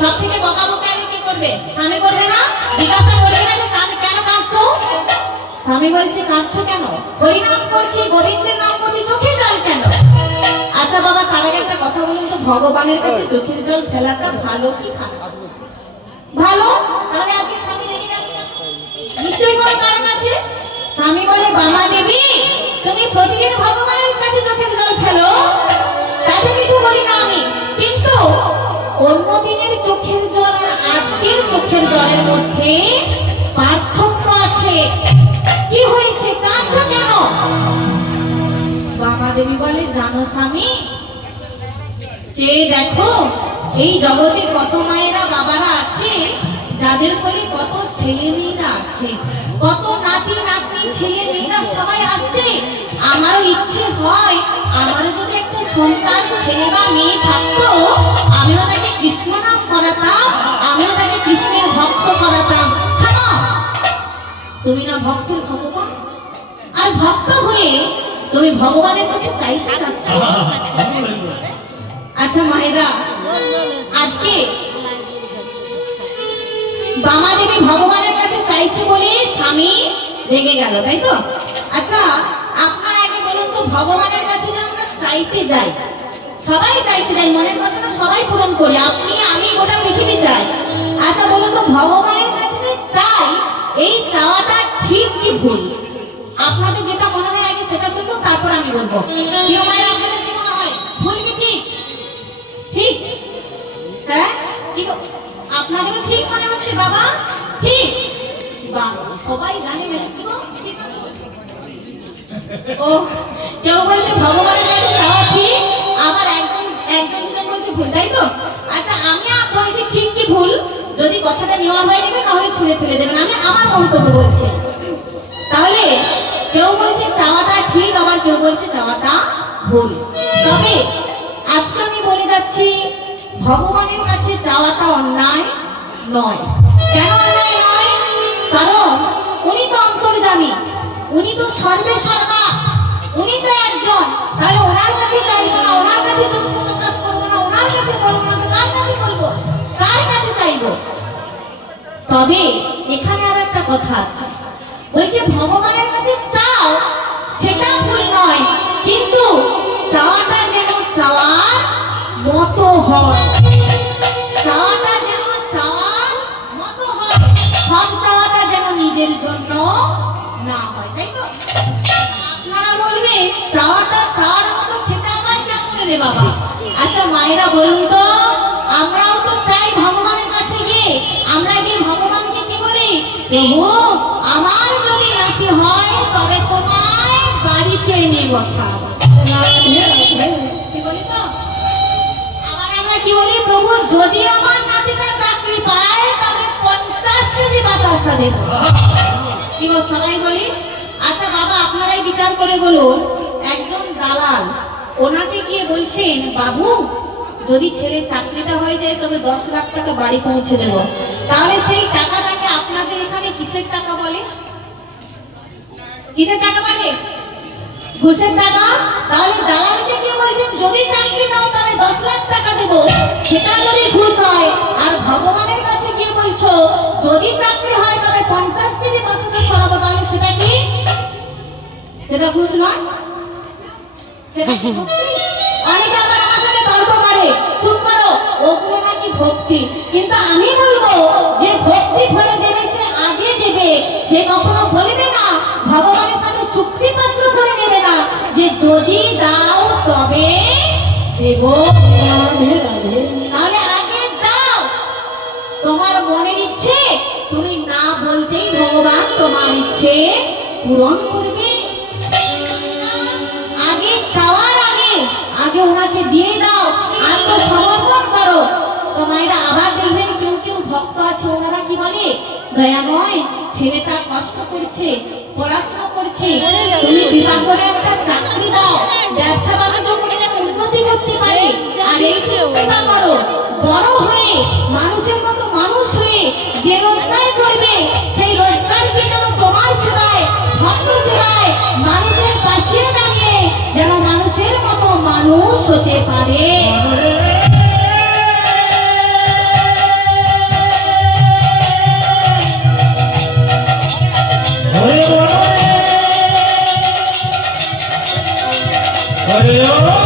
সব থেকে বকাবকি আগে কি করবে? স্বামী করবে না? জিজ্ঞাসা করবে না যে কেন কাঁদছো? স্বামী বলছে কাঁদছো কেন? হরিনাম করছি, গোবিন্দের নাম করছি, চোখে জল কেন? আচ্ছা বাবা, তার আগে একটা কথা বলুন তো, ভগবানের কাছে চোখের জল ফেলাটা ভালো কি খারাপ? ভালো। তাহলে আজকে স্বামী রেগে গেল নিশ্চয়ই কোনো কারণ আছে। স্বামী বলে বামা দেবী, তুমি প্রতিদিন ভগবানের কাছে চোখের জল ফেলো, তাতে কিছু বলি না আমি, কিন্তু অন্য দিনের চোখের জল আর আজকের চোখের জলের মধ্যে পার্থক্য আছে। কি হয়েছে? কাঁদছো কেন? বামা দেবী বলে জানো স্বামী, চেয়ে দেখো এই জগতে কত মায়েরা বাবারা আছে যাদের কোলে কত ছেলে মেয়েরা আছে, কত নাতি নাতনি ছেলে মেয়েরা সবাই আসছে। আমারও ইচ্ছে হয় আমারও যদি একটা সন্তান ছেলে বা মেয়ে থাকতো, আমিও তাকে কৃষ্ণ নাম করাতাম, আমিও তাকে কৃষ্ণের ভক্ত করাতাম। থামো, তুমি না ভক্তের ভগবান, আর ভক্ত হয়ে তুমি ভগবানের কাছে চাইতে যাচ্ছ। আচ্ছা মায়েরা, আজকে বামা দেবী ভগবানের কাছে চাইছে বলে স্বামী রেগে গেল, তাই তো? আচ্ছা আপনারা আগে বলুন তো, ভগবানের কাছে যে আমরা চাইতে যাই, সবাই চাইতে যাই, মনের বাসনা সবাই পূরণ করি, আপনি আমি গোটা পৃথিবী চাই। আচ্ছা বলুন তো, ভগবানের কাছে যে চাই, এই চাওয়াটা ঠিক কি ভুল? আপনাদের যেটা মনে হয় আগে সেটা শুনবো, তারপর আমি বলবো। প্রিয় মায়েরা, আপনাদের কি মনে হয়, ভুল কি ঠিক? ঠিক? হ্যাঁ, কি আপনাদেরও ঠিক মনে হচ্ছে বাবা? ঠিক? বাবা সবাই জানে না কি গো? ও, কেউ বলছে ভগবানের কাছে চাওয়া ঠিক, আবার একজন বলছে ভুল, তাই তো? আচ্ছা আমি বলছি ঠিক কি ভুল, যদি কথাটা নেওয়ার হয় নেবেন, নাহলে ছুঁড়ে ফেলে দেবেন। আমি আমার মন্তব্য বলছি। তাহলে কেউ বলছে চাওয়াটা ঠিক, আবার কেউ বলছে চাওয়াটা ভুল। তবে আজকে আমি বলে যাচ্ছি, ভগবানের কাছে চাওয়াটা অন্যায় নয়। কেন অন্যায় নয়? কারণ উনি তো অন্তর্যামী, উনি তো সর্বে সর্বা, উনি তো একজন। তাহলে ওনার কাছে চাইবো না, ওনার কাছে দুঃখ প্রকাশ করবো না, ওনার কাছে বলবো না, তো কার কাছে বলবো? কার কাছে চাইবো? তবে এখানে আর একটা কথা আছে, বলছে ভগবানের কাছে চাও, সেটা ভুল নয়, কিন্তু চাওয়াটা যেন চাওয়ার মতো হয়, চাওয়াটা যেন চাওয়ার মতো হয়, সব চাওয়াটা যেন নিজের জন্য না হয়, তাই তো? আপনারা বলবেন চাওয়াটা চাওয়ার মতো, সেটা আবার কেমন রে বাবা? আচ্ছা মায়েরা বলুন তো, আমরাও তো চাই ভগবানের কাছে গিয়ে, আমরা গিয়ে ভগবানকে কি বলি? প্রভু আমার যদি নাতি হয় তবে তোমায় বাড়িতে এনে বসাবো, কি বলি তো? আবার আমরা কি বলি? প্রভু যদি আমার নাতিটা চাকরি পায় তবে 50 কেজি বাতাসা দেব, কি গো সবাই বলি? আচ্ছা বাবা, আপনারাই বিচার করে বলুন, একজন দালাল ওনাকে গিয়ে বলছেন বাবু যদি ছেলে চাকরিটা হয়ে যায় তবে 10 লাখ টাকা বাড়ি পৌঁছে দেব, তাহলে সেই টাকাটাকে আপনাদের এখানে কিসের টাকা বলে? কিসের টাকা বলে? ঘুষের টাকা। তাহলে দালালকে কি বলছেন যদি চাকরি দাও তবে 10 লাখ টাকা দেব, সেটা যদি ঘুষ হয়, আর ভগবানের কাছে গিয়ে বলছো যদি চাকরি হয় তবে 50 কেজি বাতাসা ছড়াবো, তাহলে সেটা কি? সেটা ঘুষ নয়, সেটা কি ভক্তি? অনেকে আবার আমার সাথে তর্ক করে, চুপ করো, ওগুলো নাকি ভক্তি। কিন্তু আমি বলবো যে ভক্তি ফলে দেবে সে আগে দেবে, সে কখনো বলবে না, ভগবানের সাথে চুক্তিপত্র করে নেবে না যে যদি দাও তবে দেব, তাহলে আগে দাও। তোমার মনের ইচ্ছে তুমি না বলতেই ভগবান তোমার ইচ্ছে পূরণ করবে। আগে চাওয়ার আগে ওনাকে দিয়ে দাও, আত্মসমর্পণ করো। তো মায়েরা আবার দেখবেন কেউ কেউ ভক্ত আছে, ওনারা কি বলে, দয়াময় ছেলেটা কষ্ট করছে, পড়াশোনা করছে, তুমি বিবাহ করে একটা চাকরি দাও, ব্যবসা বাণিজ্য করে যেন উন্নতি করতে পারে, আর এই চিন্তা করো বড় হয়ে মানুষের মতো মানুষ হয়ে যে রোজগার করবে, সেই রোজগারকে যেন তোমার সেবায়, ভক্ত সেবায়, মানুষের পাশে দাঁড়িয়ে যেন মানুষের মতো মানুষ হতে পারে। হরে